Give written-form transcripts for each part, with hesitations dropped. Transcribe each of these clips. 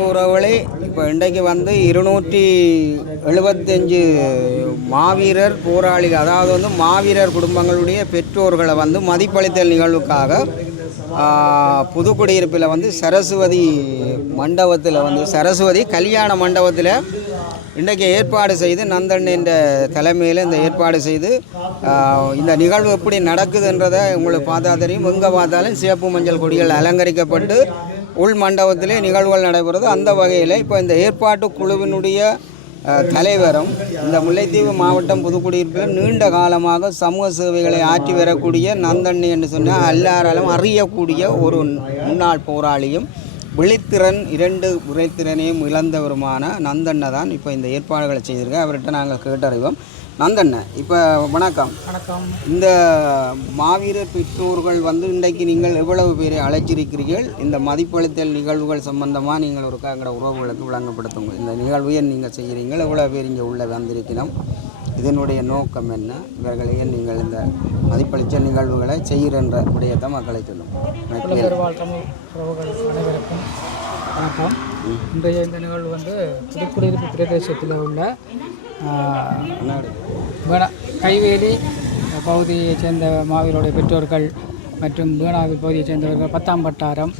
அன்பு உறவுகளே, இப்போ இன்றைக்கு 275 மாவீரர் போராளிகள், அதாவது மாவீரர் குடும்பங்களுடைய பெற்றோர்களை மதிப்பளித்தல் நிகழ்வுக்காக புதுக்குடியிருப்பில் சரஸ்வதி மண்டபத்தில் சரஸ்வதி கல்யாண மண்டபத்தில் இன்றைக்கு ஏற்பாடு செய்து நந்தன் என்ற தலைமையில் இந்த ஏற்பாடு செய்து இந்த நிகழ்வு எப்படி நடக்குதுன்றதை உங்களுக்கு பார்த்தா தெரியும். எங்கே பார்த்தாலும் சிவப்பு மஞ்சள் கொடிகள் அலங்கரிக்கப்பட்டு உள் மண்டபத்திலே நிகழ்வுகள் நடைபெறுது. அந்த வகையில் இப்போ இந்த ஏற்பாட்டு குழுவினுடைய தலைவரும் இந்த முல்லைத்தீவு மாவட்டம் புதுக்குடியிருப்பில் நீண்ட காலமாக சமூக சேவைகளை ஆற்றி வரக்கூடிய நந்தண்ணி என்று சொன்னால் எல்லாராலும் அறியக்கூடிய ஒரு முன்னாள் போராளியும் விழித்திறன் 2 விழித்திறனையும் இழந்தவருமான நந்தண்ணை தான் இப்போ இந்த ஏற்பாடுகளை செய்திருக்கேன். அவர்கிட்ட நாங்கள் கேட்டறிவோம். நந்தண்ணை, இப்போ வணக்கம். வணக்கம். இந்த மாவீரர் பெற்றோர்கள் இன்றைக்கு நீங்கள் எவ்வளவு பேரை அழைச்சிருக்கிறீர்கள்? இந்த மதிப்பளித்தல் நிகழ்வுகள் சம்பந்தமாக நீங்கள் ஒரு எங்களோட உறவுகளுக்கு விளங்கப்படுத்துங்க. இந்த நிகழ்வையை நீங்கள் செய்கிறீங்கள், எவ்வளோ பேர் இங்கே உள்ள வந்திருக்கணும், இதனுடைய நோக்கம் என்ன, இவர்களை ஏன் நீங்கள் இந்த மதிப்பளித்த நிகழ்வுகளை செய்கின்ற விடயத்தை மக்களை சொல்லும். அனைவருக்கும் வணக்கம். இன்றைய இந்த நிகழ்வு புதுக்குடியிருப்பு பிரதேசத்தில் உள்ள கைவேலி பகுதியைச் சேர்ந்த மாவீரருடைய பெற்றோர்கள் மற்றும் வீணாவில் பகுதியைச் சேர்ந்தவர்கள் 10ஆம் வட்டாரம்,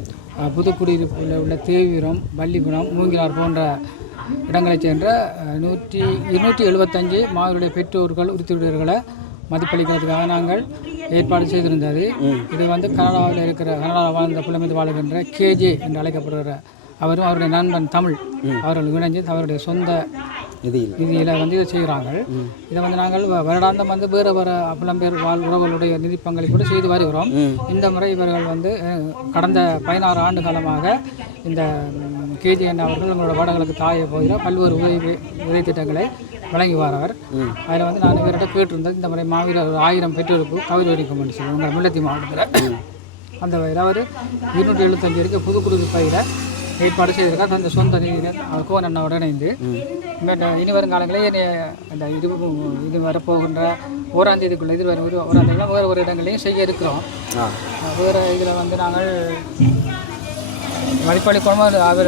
புதுக்குடியிருப்பில் உள்ள தேவீரம், வள்ளிகுணம், மூங்கிலார் போன்ற இடங்களைச் சேர்ந்த 275 மாவீரருடைய பெற்றோர்கள் உறுப்பினர்களை மதிப்பளிக்கிறதுக்காக நாங்கள் ஏற்பாடு செய்திருந்தது. இது கனடாவில் இருக்கிற கனடாவில் வாழ்ந்த புலமைந்து வாழுகின்ற கேஜே என்று அழைக்கப்படுகிற அவரும் அவருடைய நண்பன் தமிழ் அவர்கள் இணைஞ்சு அவருடைய சொந்த நிதியில் இதை செய்கிறாங்க. இதை நாங்கள் வருடாந்தம் வேறு வேறு புலம்பெயர் வாழ் உறவுகளுடைய நிதி பங்களிப்போடு செய்து வருகிறோம். இந்த முறை இவர்கள் கடந்த 16 ஆண்டு காலமாக இந்த கேஜிஎன் அவர்கள் எங்களோட வடகிழக்கு தாயை பகுதியில் பல்வேறு உதவி திட்டங்களை வழங்கி வரவர். அதில் நான் இவர்கிட்ட கேட்டிருந்தேன், இந்த முறை மாவீரர் 1000 பெற்றோருக்கு கவிதை அளிக்கும் என்று சொல்லி உங்கள் முல்லைத்தீவு மாவட்டத்தில் அந்த வகையில் அவர் 275 வரைக்கும் புதுக்குடியிருப்பு பயிரை ஏற்பாடு செய்திருக்கார். அந்த சொந்த நிதியில் அவர் கோன் அண்ணாவோட இணைந்து இனி வருங்காலங்களே அந்த இது வரப்போகின்ற 1ஆம் தேதிக்குள்ளே இது வரும் 1ஆம் தேதியில் வேறு ஒரு இடங்களையும் செய்ய இருக்கிறோம். வேறு இதில் நாங்கள் மதிப்பளிக்கணும்.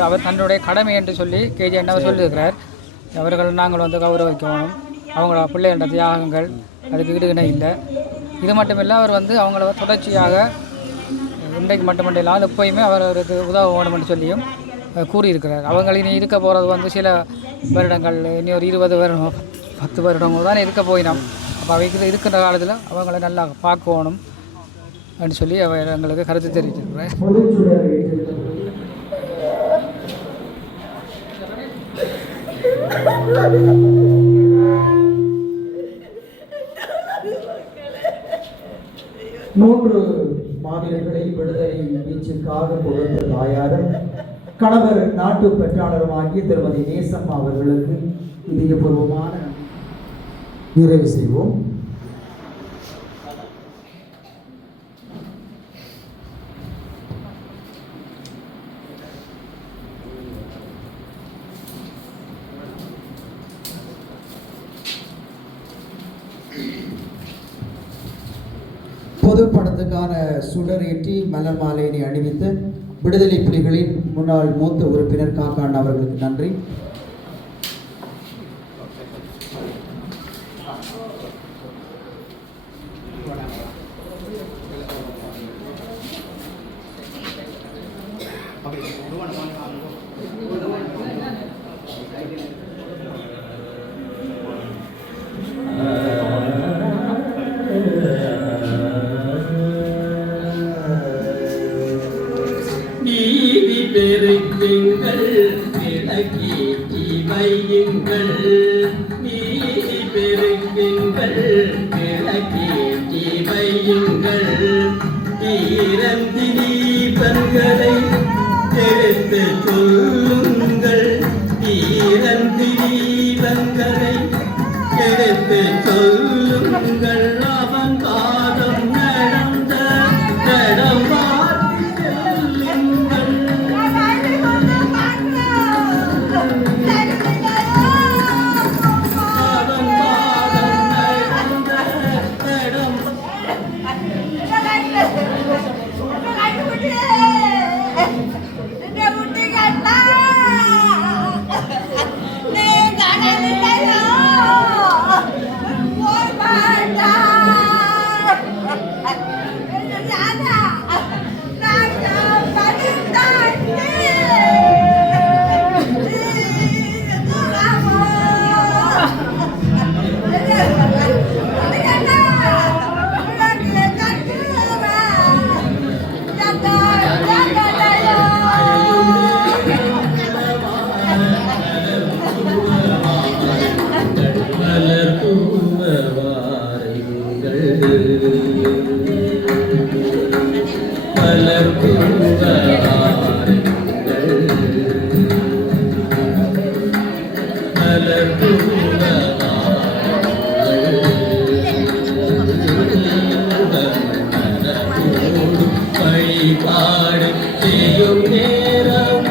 அவர் தன்னுடைய கடமை என்று சொல்லி கேஜி அண்ணாவர் சொல்லியிருக்கிறார். அவர்கள் நாங்கள் கௌரவிக்கணும். அவங்களோட பிள்ளைகளோட தியாகங்கள் அதுக்கு ஈடுகிணை இல்லை. இது மட்டுமில்லை, அவர் அவங்கள தொடர்ச்சியாக இன்றைக்கு மட்டுமல்லாமல் எப்போயுமே அவருக்கு உதவ வேணும் என்று சொல்லியும் கூறியிருக்கிறார். அவங்க இனி இருக்க போகிறது சில வருடங்கள், இனி ஒரு 20 வருடம் 10 வருடங்கள் தான் இருக்க போயினோம். அப்போ அவைக்கு இருக்கிற காலத்தில் அவங்கள நல்லா பார்க்கணும் அப்படின்னு சொல்லி அவர் எங்களுக்கு கருத்து தெரிவிச்சிருக்கிறேன். மூன்று மாவீரர்களை விடுதலை வீச்சுக்காக புகழ்ந்த தாயாரும் கணவர் நாட்டு பெற்றாளரும் ஆகிய திருமதி நேசம்மா அவர்களுக்கு இதயபூர்வமான நிறைவு செய்வோம். பொது படத்துக்கான சுடரேற்றி மலர் மாலையினை அணிவித்து விடுதலை புலிகளின் முன்னாள் மூத்த உறுப்பினர் காக்கான் அவர்களுக்கு நன்றி. பெருக்குங்கள் விளக்கேற்றி வையுங்கள், நீதி பெருக்குங்கள் விளக்கேற்றி வையுங்கள், தீரந்தி தீபங்களை எடுத்து சொல்லுங்கள், தீரந்தி தீபங்களை எடுத்து சொல்லுங்கள், அவன் பாதம் நடந்த நடம் Enggak, மலர் தூவ வாருங்கள் மலர் தூவ வாருங்கள் மலர் தூவ வழிபாடு செய்யும் நேரம்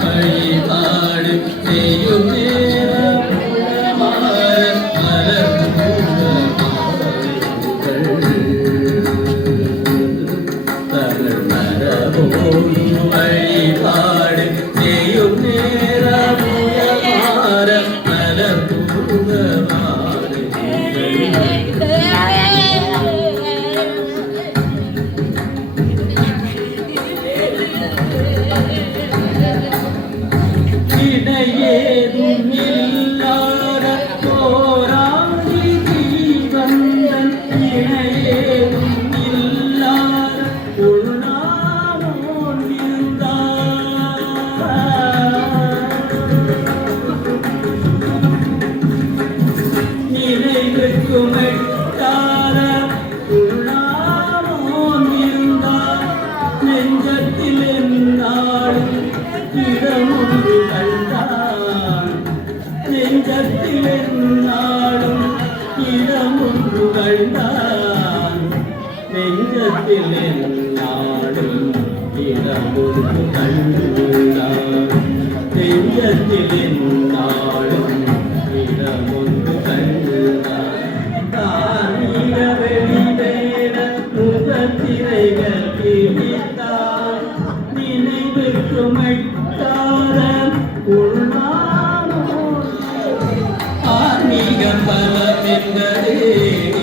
வழிபாடு செய்யும் நேரம் தமிழ் மரபோடு வழிபாடு செய்யும் நேரம் மலர் இடையேதும் இல்லாத போராடி ஜீவந்தன் இணையேதும் இல்லாத உள்நாமோன் நினைவுக்கும் எட்டாத உள்நாமோன் இருந்தார் நெஞ்சத்தில் என்னாலும் இடமொன்று கண்டான் நெஞ்சத்தில் என்னாலும் இடமொன்று கண்டான் நெஞ்சத்தில் என்னாலும் இடமொன்று கண்டான் நெஞ்சத்தில் என்னாலும் இடமொன்று கண்டான் தானிய வெளிவேட முகத்திரைகள் கிழித்தான் நினைவுக்கும் ஆன்மீக பலம் என்பதே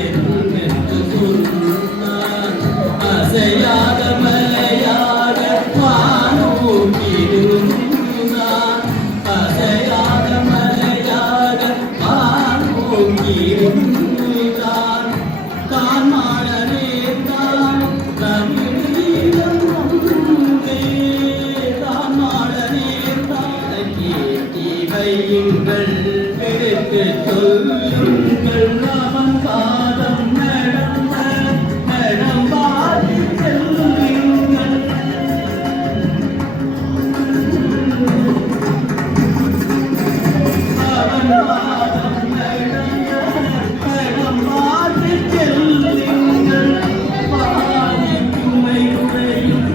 என்று சொன்னான் அசையாத மலையாக வானோங்கிருந்தான் அசையாத மலையாக வானோங்கிருந்தான் தான் மாட நேர்ந்தான் தமிழீழம் வையுங்கள் எடுத்து சொல்லுங்கள் அவன் பாதம் நடந்த நடம்பாடி செல்லுங்கள் அவன் பாதம் நடந்த நடம்பாடி செல்லுங்கள் பாதி சுமை உடையும்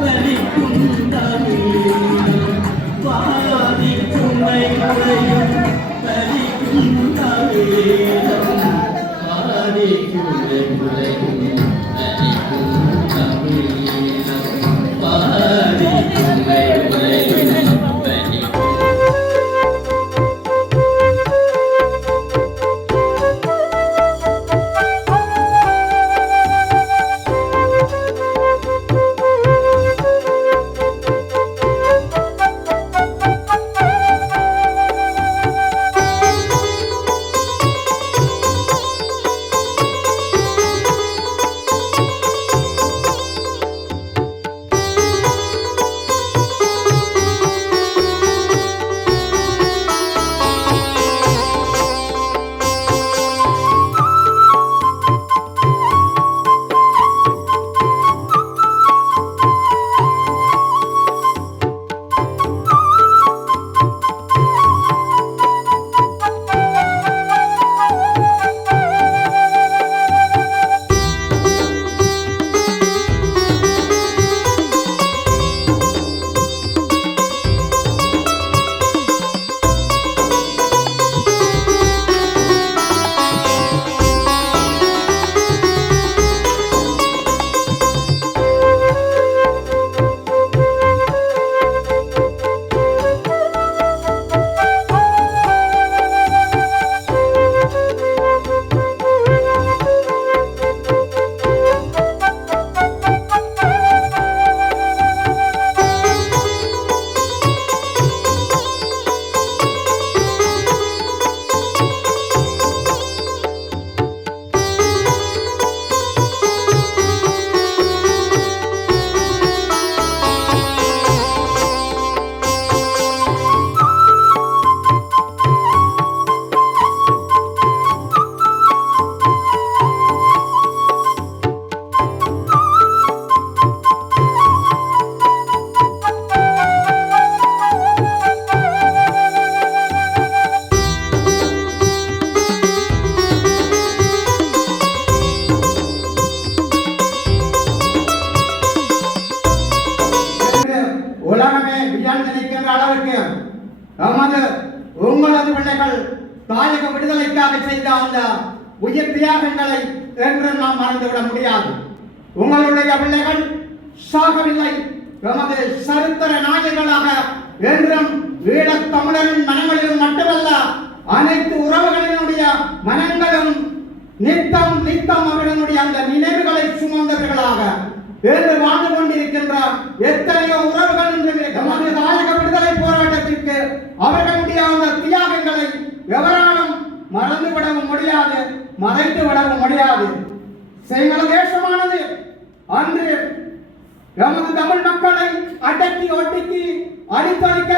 வலிக்கும் தமிழ் பாதி சுமை உடையும் வலிக்கும் தமிழ் உலகமே வியந்து நிற்கின்ற அளவுக்கு நமது உங்களது பிள்ளைகள் தாயக விடுதலைக்காக செய்த அந்த உயிர் தியாகங்களை என்றும் நாம் மறந்துவிட முடியாது. உங்களுடைய பிள்ளைகள் சாகவில்லை, எமது சரித்திர நாயகர்களாக என்றும் ஈழத் தமிழரின் மனங்களிலும் மட்டுமல்ல அனைத்து உறவுகளினுடைய மனங்களும் நித்தம் நித்தம் அவர்களுடைய அந்த நினைவுகளை சுமந்தவர்களாக என்று வாழ்ந்து கொண்டிருக்கின்ற எத்தனையோ உறவுகள் நமது தாயக விடுதலை போராட்டத்திற்கு அவர்களுடைய அந்த தியாகங்களை எவராலும் மறந்துவிடவும் முடியாது, மறைத்து விடவும் முடியாது. சிங்கள தேசமானது அன்று நமது தமிழ் மக்களை அடக்கி ஒடுக்கி அடித்தொழிக்க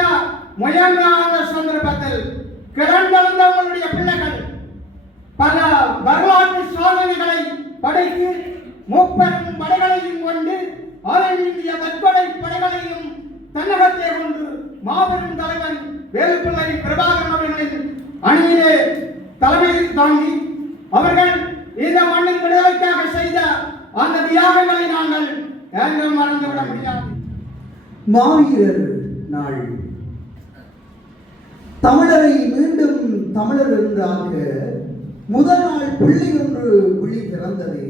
முயன்ற அந்த சந்தர்ப்பத்தில் கிளர்ந்தெழுந்தவர்களுடைய பிள்ளைகள் பல வரலாற்று சாதனைகளை படைத்து முப்பெரும் படைகளையும் கொண்டு அதில் இந்திய தற்கொலை படைகளையும் தன்னகத்தே கொண்டு மாபெரும் தலைவன் வேலுப்பிள்ளை பிரபாகரன் அவர்களின் அணியிலே தலைமையில் தாங்கி அவர்கள் இந்த மண்ணின் விடுதலைக்காக செய்த அந்த தியாகங்களை நாங்கள் என்றும் மறந்துவிட முடியாது. மாவீரர் நாள் தமிழரை மீண்டும் தமிழர் என்றாக முதல் நாள் பிள்ளை ஒன்று விழி திறந்தது.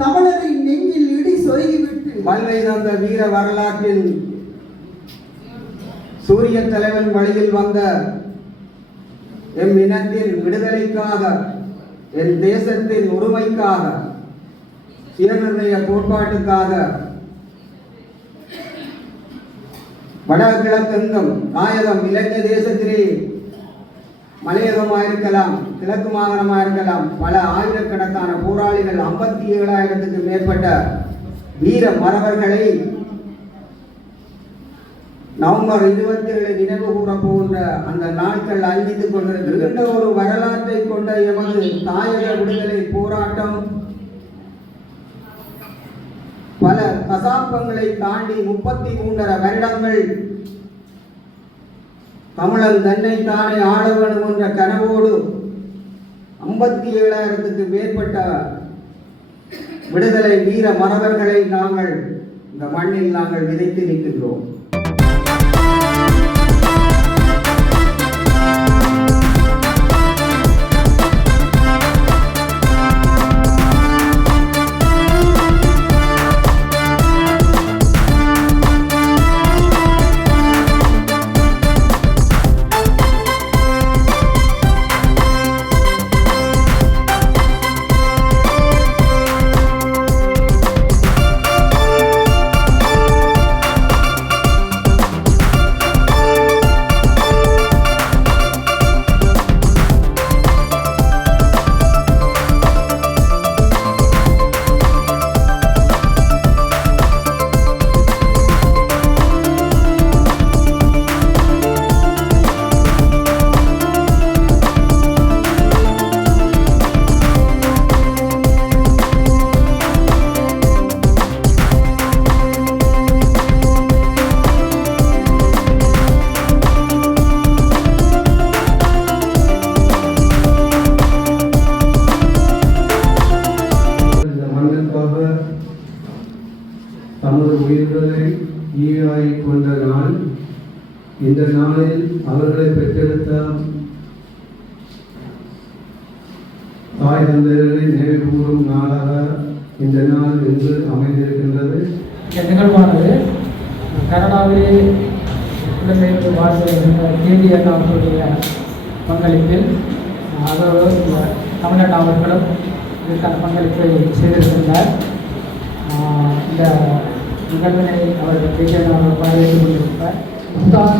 தமிழரின் நெஞ்சில் இடி சொருகிவிட்டு வல்லை தந்த வீர வரலாற்றில் சூரிய தலைவன் வழியில் வந்த எம் இனத்தின் விடுதலைக்காக, என் தேசத்தின் உரிமைக்காக, சுயநிர்ணய கோட்பாட்டுக்காக வடகிழக்கெங்கும் தாயகம் இலங்கை தேசத்திலே மலையகமாக இருக்கலாம், கிழக்கு மாகாணமாக இருக்கலாம், பல ஆயிரக்கணக்கான போராளிகள் 57,000க்கு மேற்பட்ட வீர மறவர்களை நவம்பர் 27 நினைவு கூற போகின்ற அந்த நாட்கள் அறிவித்துக் கொண்டிருக்கின்ற ஒரு வரலாற்றை கொண்ட எமது தாயக விடுதலை போராட்டம் பல தசாப்தங்களை தாண்டி 33 வருடங்கள் தமிழன் தன்னை தானே ஆள வேண்டும் என்ற கனவோடு 57,000க்கு மேற்பட்ட விடுதலை வீர மறவர்களை நாங்கள் இந்த மண்ணில் நாங்கள் விதைத்து நிற்கின்றோம். தமது உயிர்களை ஈவாய் கொண்ட நாள். இந்த நாளில் அவர்களை பெற்றெடுத்த தாய் தந்தையர்களை நினைவு கூறும் நாளாக இந்த நாள் இன்று அமைந்திருக்கின்றது. இந்த நிகழ்வானது கனடாவிலே இடம்பெயர்ந்து வாழ்ந்த கேடி அண்ணாவுடைய பங்களிப்பில் அதோடு தமிழ்நாட்டு அவர்களும் இதற்கான பங்களிப்பை செய்திருக்கின்றார். இந்த நிகழ்வினை அவர்கள் கேஜிஆர் அவர்கள் பார்வையிட்டுக் கொண்டிருப்பார். முத்தான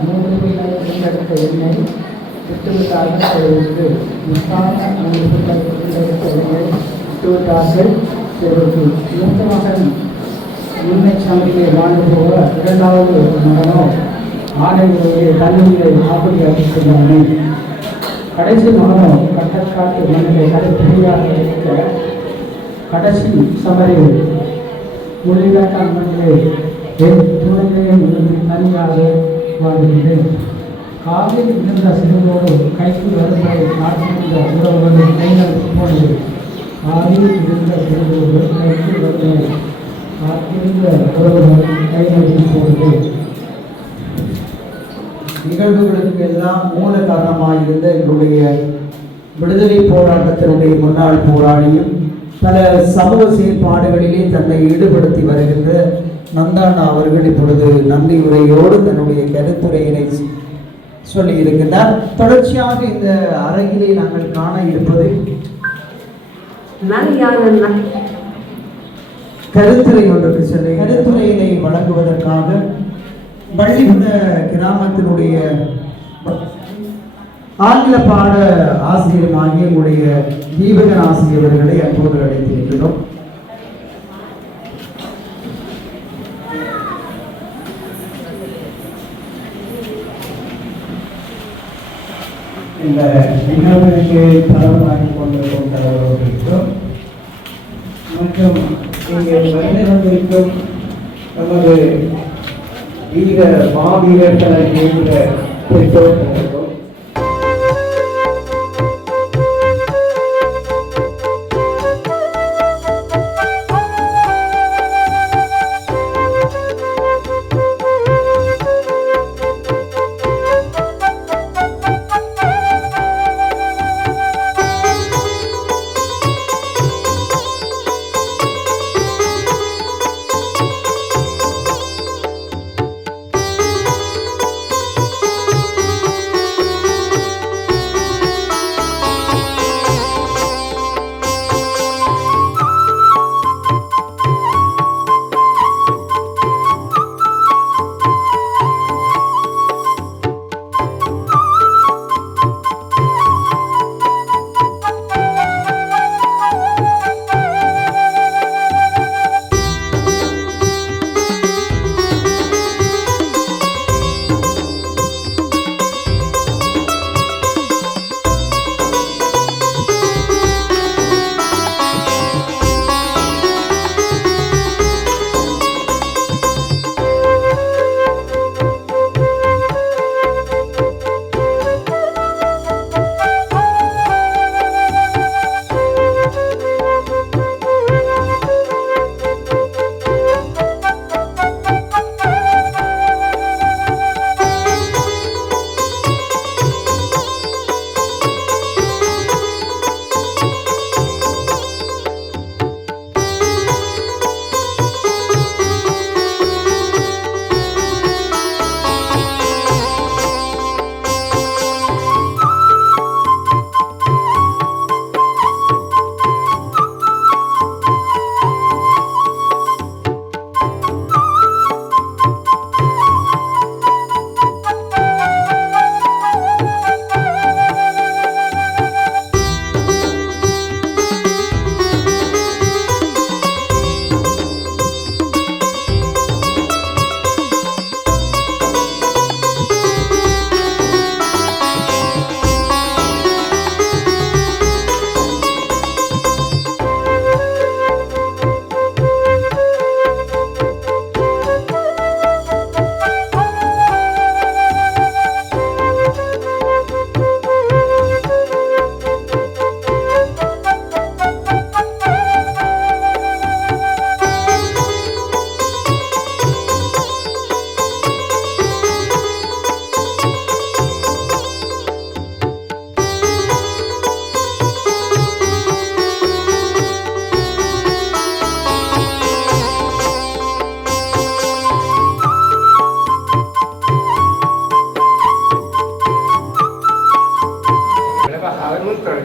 அனுபவங்களை தேர்ந்தெடுத்த எண்ணை விட்டுவிட்டார்கள். முத்தான அனுபவங்களை தேர்ந்தெடுத்த எண்ணை விட்டுவிட்டார்கள். மூத்த மகன் உண்மை சமையை வாழ்ந்து போக இரண்டாவது மகனோ ஆணையிலேயே கல்லூரியை ஆபடி அறிவிக்கின்றன. கடைசி மகனோ கட்டக்காட்டு மண்ணிலே கடைப்பிடியாக இருக்க கடைசி சமரில் மொழிகாட்டான் மண்ணிலே என் துணையிலேயும் தனியாக வாழ்கின்றேன். காலையில் இருந்த சிறுவோடு கைக்கு வருவதை நாட்டிருந்த உறவுகளை கைகள் போனது. காலையில் இருந்த சிறுவோடு கைக்கு வருவதை காத்திருந்த உறவுகள் கைகள் போனது. நிகழ்வுகளுக்கு எல்லாம் மூல காரணமாக இருந்த எங்களுடைய விடுதலை போராட்டத்தினுடைய முன்னாள் போராளியும் பல சமூக செயற்பாடுகளிலே தன்னை ஈடுபடுத்தி வருகின்ற நந்தாண்ணா அவர்கள் இப்பொழுது நன்றி உரையோடு தன்னுடைய கருத்துரையினை சொல்லி இருக்கின்றார். தொடர்ச்சியாக இந்த அரங்கிலே நாங்கள் காண இருப்பது கருத்துரை ஒன்றுக்கு சொல்லி கருத்துரையினை வழங்குவதற்காக பள்ளிபுர கிராமத்தினுடைய ஆங்கில பாட ஆசிரியருமாகிய எங்களுடைய தீபகன் ஆசிரியர்களை அன்போடு அழைத்திருக்கிறோம். இந்த நிகழ்வுக்கு தலைவராகி கொண்டிருக்கும் தலைவர்களுக்கும் மற்றும் இங்கே வருகை வந்திருக்கும் நமது வீர மாவீரர்களை என்ற பெற்றோர்களுக்கும்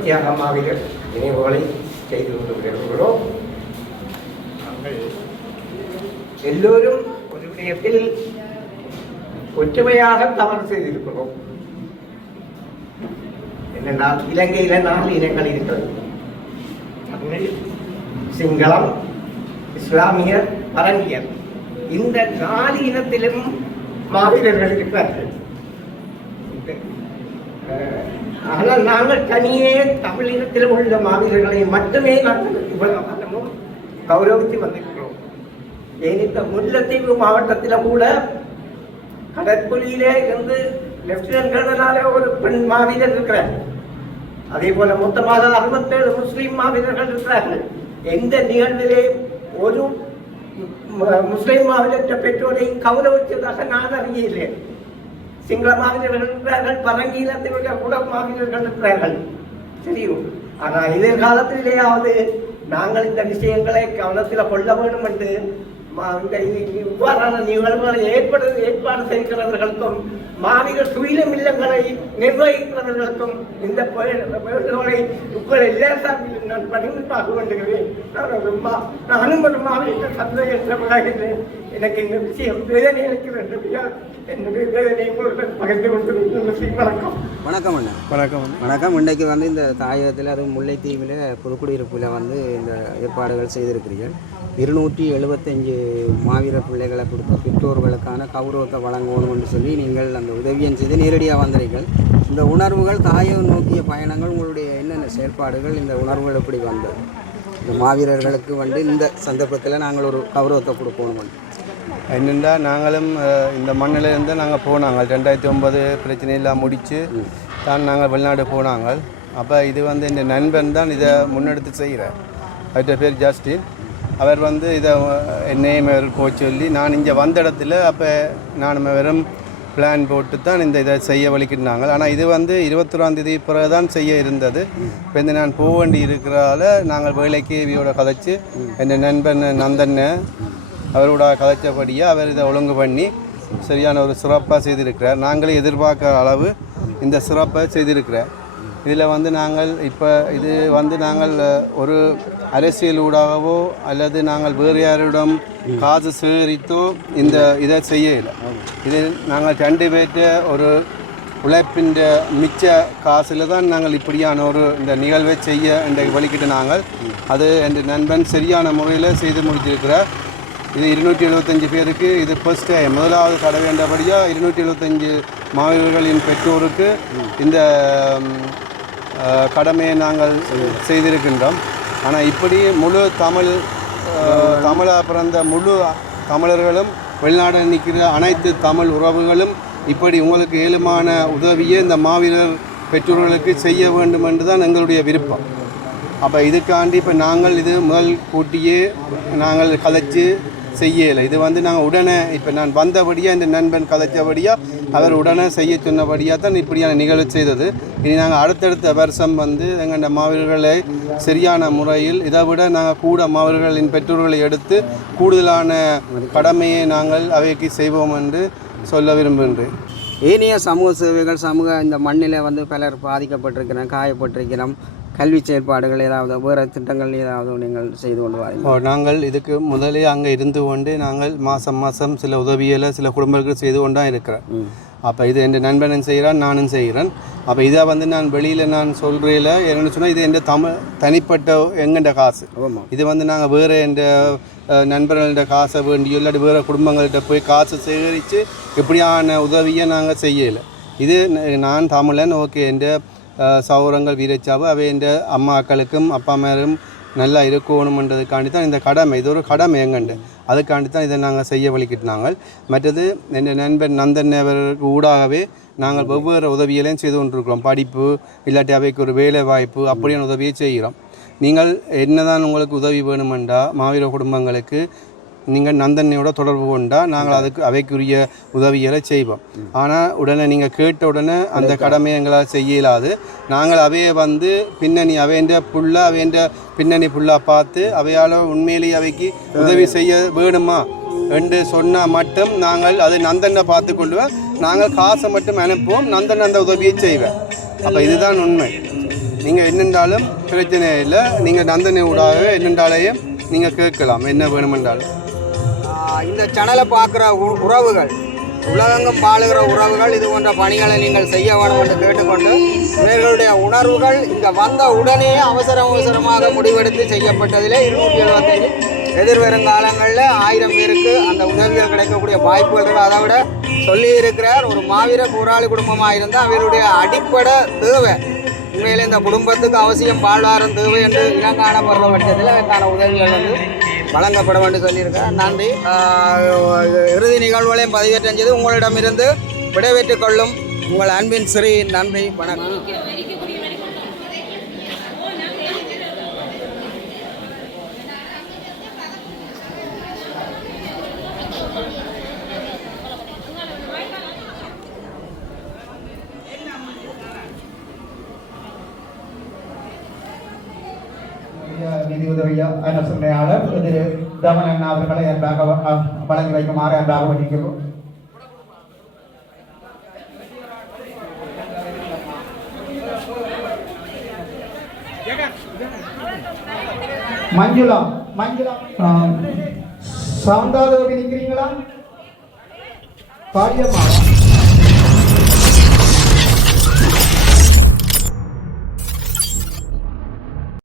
தியாகமாவீர்கள் நினைவுகளை செய்து கொண்டு வருகிறோம். நாங்கள் எல்லோரும் ஒரு விடயத்தில் ஒற்றுமையாக தவறு செய்திருக்கிறோம். என்னென்னால் இலங்கையில 4 இனங்கள் இருக்கிறது. தமிழ், சிங்களம், இஸ்லாமியர், பரங்கியர். இந்த 4 இனத்திலும் மாவீரர்கள் இருக்கிறார்கள். ஆனால் நாங்கள் தனியே தமிழினத்தில் உள்ள மாவீரர்களை மட்டுமே நாங்கள் இவ்வளவு காலமும் கௌரவித்து வந்திருக்கிறோம். இந்த முல்லைத்தீவு மாவட்டத்தில் கூட கடற்புலியிலே இருந்து லெப்டினன்ட் கர்னலாக ஒரு பெண் மாவீரர் இருக்கிறார். அதே போல மொத்தமாக 67 முஸ்லீம் மாவீரர்கள் இருக்கிறார்கள். எந்த நிகழ்விலே ஒரு முஸ்லீம் மாவீரற்ற பெற்றோரை கௌரவித்ததாக நான் அறியலை. சிங்கள மாவீரர்கள் இருக்கிறார்கள், பரங்கீழத்தில் கூட மாவீரர்கள் இருக்கிறார்கள், தெரியும். ஆனால் எதிர்காலத்திலேயாவது நாங்கள் இந்த விஷயங்களை கவனத்தில் கொள்ள வேண்டும் என்று இவ்வாறான நிகழ்வுகளை ஏற்பாடு செய்கிறவர்களுக்கும் மாவீரர் துயிலும் இல்லங்களை நிர்வகிக்கிறவர்களுக்கும் இந்த வேண்டுகோளை உங்கள் எல்லாரும் நான் பணிப்பாக வேண்டுகிறேன். நானும் ஒரு மாவீர சந்தை என்ற விளையாடுகிறேன். எனக்கு இந்த விஷயம் வேதனை அளிக்கிறது. என்னுடைய வேதனை உங்களுடன் பகிர்ந்து கொண்டு வணக்கம். வணக்கம் அண்ணா. வணக்கம். வணக்கம். இன்றைக்கு வந்து இந்த தாயகத்தில் அதுவும் முல்லைத்தீவில் புதுக்குடியிருப்பில் வந்து இந்த ஏற்பாடுகள் செய்திருக்கிறீர்கள். 275 மாவீர பிள்ளைகளை கொடுத்த பெற்றோர்களுக்கான கௌரவத்தை வழங்கணும் என்று சொல்லி நீங்கள் அந்த உதவியும் செய்து நேரடியாக வந்தீர்கள். இந்த உணர்வுகள் தாயகம் நோக்கிய பயணங்கள் உங்களுடைய என்னென்ன செயற்பாடுகள், இந்த உணர்வுகள் எப்படி வந்தது? இந்த மாவீரர்களுக்கு வந்து இந்த சந்தர்ப்பத்தில் நாங்கள் ஒரு கௌரவத்தை கொடுக்கணும். என்னென்னா நாங்களும் இந்த மண்ணிலேருந்து நாங்கள் போனாங்க 2009 பிரச்சனையெல்லாம் முடித்து தான் நாங்கள் வெளிநாடு போனாங்க. அப்போ இது வந்து இந்த நண்பன் தான் இதை முன்னெடுத்து செய்கிறார். அவர்கிட்ட பேர் ஜஸ்டின். அவர் வந்து இதை என்னையும் அவர் போய் சொல்லி நான் இங்கே வந்த இடத்துல அப்போ நான் வெறும் பிளான் போட்டு தான் இந்த இதை செய்ய வலிக்கிட்டாங்க. ஆனால் இது வந்து 21ஆம் தேதி பிறகு தான் செய்ய இருந்தது. இப்போ இந்த நான் போக வேண்டி இருக்கிறதால நாங்கள் வேலைக்கு இவையோட கதைச்சி என் நண்பன் நந்தன்னு அவரோட கதைச்சபடியாக அவர் இதை ஒழுங்கு பண்ணி சரியான ஒரு சிறப்பாக செய்திருக்கிறார். நாங்களே எதிர்பார்க்குற அளவு இந்த சிறப்பாக செய்திருக்கிறார். இதில் வந்து நாங்கள் இப்போ இது வந்து நாங்கள் ஒரு அரசியலூடாகவோ அல்லது நாங்கள் வேறு யாரிடம் காசு சேகரித்தோ இந்த இதை செய்யலை. இது நாங்கள் 2 பேர்கிட்ட ஒரு உழைப்பின் மிச்ச காசில் தான் நாங்கள் இப்படியான ஒரு இந்த நிகழ்வை செய்ய இன்றைக்கு வலிக்கிட்டு நாங்கள் அது என் நண்பன் சரியான முறையில் செய்து முடித்திருக்கிறார். இது 275 பேருக்கு இது ஃபர்ஸ்ட் டைம், முதலாவது தடவைன்றபடியாக 275 மாணவர்களின் பெற்றோருக்கு இந்த கடமையை நாங்கள் செய்திருக்கின்றோம். ஆனால் இப்படி முழு தமிழாக பிறந்த முழு தமிழர்களும் வெளிநாடு நிற்கிற அனைத்து தமிழ் உறவுகளும் இப்படி உங்களுக்கு ஏழுமான உதவியை இந்த மாவீரர் பெற்றோர்களுக்கு செய்ய வேண்டும் என்று தான் எங்களுடைய விருப்பம். அப்போ இதுக்காண்டி இப்போ நாங்கள் இது முதல் கூட்டியே நாங்கள் கதைச்சி செய்யலை. இது வந்து நாங்கள் உடனே இப்போ நான் வந்தபடியாக இந்த நண்பன் கதைச்சபடியாக அவர் உடனே செய்ய சொன்னபடியாக தான் இப்படியான நிகழ்வு செய்தது. இனி நாங்கள் அடுத்தடுத்த வருஷம் வந்து எங்கள் மாவீரர்களை சரியான முறையில் இதை விட நாங்கள் கூட மாவீரர்களின் பெற்றோர்களை எடுத்து கூடுதலான கடமையை நாங்கள் அவைக்கு செய்வோம் என்று சொல்ல விரும்புகின்றேன். ஏனைய சமூக சேவைகள் இந்த மண்ணில் வந்து பலர் பாதிக்கப்பட்டிருக்கிறோம், காயப்பட்டிருக்கிறோம். கல்வி செயற்பாடுகள் ஏதாவது வேறு திட்டங்கள் ஏதாவது நீங்கள் செய்து கொண்டு வாங்க? நாங்கள் இதுக்கு முதலே அங்கே இருந்து கொண்டு நாங்கள் மாதம் சில உதவிகளை சில குடும்பங்களுக்கு செய்து கொண்டா இருக்கிறேன். அப்போ இது என் நண்பனும் செய்கிறான், நானும் செய்கிறேன். அப்போ இதை வந்து நான் வெளியில் நான் சொல்கிறேன் என்னென்னு சொன்னால் இது என் தனிப்பட்ட எங்கள்ட காசு. இது வந்து நாங்கள் வேறு என் நண்பர்கள்ட காசை வேண்டியோ இல்லாட்டி வேறு குடும்பங்கள்கிட்ட போய் காசு சேகரித்து இப்படியான உதவியை நாங்கள் செய்யலை. இது நான் தமிழன், ஓகே, என் சௌரங்கள் வீரச்சாவு அவை என் அம்மாக்களுக்கும் அப்பா அம்மாரும் நல்லா இருக்கணுமன்றதுக்காண்டி தான் இந்த கடமை, இது ஒரு கடமை எங்கண்டு, அதுக்காண்டி தான் இதை நாங்கள் செய்ய வலிக்கிட்டாங்க. மற்றது என் நண்பன் நந்தன் அவர்களுக்கு ஊடாகவே நாங்கள் வெவ்வேறு உதவிகளையும் செய்து கொண்டிருக்கிறோம். படிப்பு இல்லாட்டி அவைக்கு ஒரு வேலை வாய்ப்பு அப்படியான உதவியை செய்கிறோம். நீங்கள் என்னதான் உங்களுக்கு உதவி வேணுமெண்டா மாவீர குடும்பங்களுக்கு நீங்கள் நந்தனையோட தொடர்பு கொண்டால் நாங்கள் அதுக்கு அவைக்குரிய உதவிகளை செய்வோம். ஆனால் உடனே நீங்கள் கேட்ட உடனே அந்த கடமையை எங்களால் செய்ய இயலாது. நாங்கள் அவையை வந்து பின்னணி அவைன்ற புல்லாக அவைன்ற பின்னணி புல்லாக பார்த்து அவையால் உண்மையிலேயே அவைக்கு உதவி செய்ய வேணுமா என்று சொன்னால் மட்டும் நாங்கள் அது நந்தனை பார்த்து கொள்ளுவோம். நாங்கள் காசை மட்டும் அனுப்புவோம், நந்தன் அந்த உதவியை செய்வேன். அப்போ இதுதான் உண்மை. நீங்கள் என்னென்றாலும் பிரச்சனை இல்லை, நீங்கள் நந்தனை ஊடாகவே என்னென்றாலேயும் நீங்கள் கேட்கலாம் என்ன வேணுமென்றாலும். இந்த சேனலை பார்க்குற உறவுகள், உலகெங்கும் வாழுகிற உறவுகள் இது போன்ற பணிகளை நீங்கள் செய்ய வேணும் என்று கேட்டுக்கொண்டு இவர்களுடைய உணர்வுகள் இங்கே வந்த உடனே அவசரமாக முடிவெடுத்து செய்யப்பட்டதில் 275 எதிர்வருங்காலங்களில் 1000 பேருக்கு அந்த உதவிகள் கிடைக்கக்கூடிய வாய்ப்புகள் இருக்குது. அதை விட சொல்லியிருக்கிறார், ஒரு மாவீர போராளி குடும்பமாக இருந்தால் அவருடைய அடிப்படை தேவை உண்மையிலே இந்த குடும்பத்துக்கு அவசியம் வாழ்வாரம் தேவை என்று இனங்காணப்படுற பட்சத்தில் அதற்கான உதவிகள் வந்து வழங்கப்பட வேண்டும் சொல்லியிருக்கார். நன்றி. இறுதி நிகழ்வுகளையும் பதிவேற்றஞ்சது உங்களிடமிருந்து விடைபெற்றுக் கொள்ளும் உங்கள் அன்பின் ஸ்ரீ. நன்றி, வணக்கம். நிதி உதவி அரசுடையாளர் திரு தமன் அண்ணா அவர்களை அன்பாக வழங்கி வைக்குமாறு அன்பாக வகிக்கிறோம். மஞ்சுளா சாந்தாதேவி நிற்கிறீங்களா? பாடியம்மா